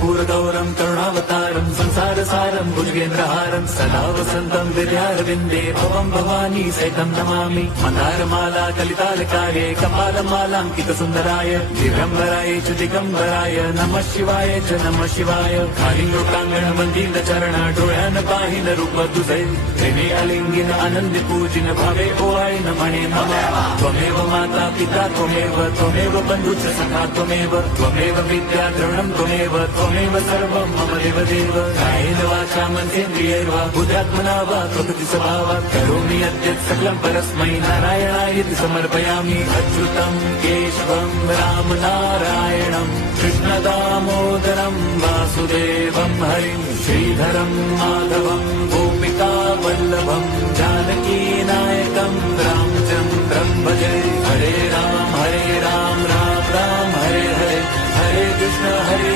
कर्पूरगौरं करुणावतारं संसारसारं भुजगेन्द्रहारं सदा वसन्तं विद्यारविन्दे भवं भवानी सहितं नमामि। मन्दारमाला कलितालकारे कपालमालाङ्कितसुन्दराय दिगम्बराय च दिगम्बराय नमः शिवाय च नमः शिवाय। कालिङ्गोटाङ्गण मंदिर चरण डोळ्यान पाहिन रूप तुझे प्रेमे अलिंगिन आनंद पूजिन भावे ओवाय नमणे नमः। त्वमेव माता पिता त्वमेव बन्धुश्च सखा त्वमेव विद्या द्रविणं त्वमेव सर्वं मम देवदेव। कायेन वाचा मनसेन्द्रियैर्वा बुद्ध्यात्मना वा प्रकृति स्वभावात् करोमि यद्यत् सकलं परस्मै नारायणायति समर्पयामि। अच्युतं केशवं राम नारायणं कृष्ण दामोदरं वासुदेवं हरिं श्रीधरं माधवं गोपिका वल्लभं जानकी नायकं रामचन्द्रं भजे। हरे राम राम राम हरे हरे, हरे कृष्ण हरे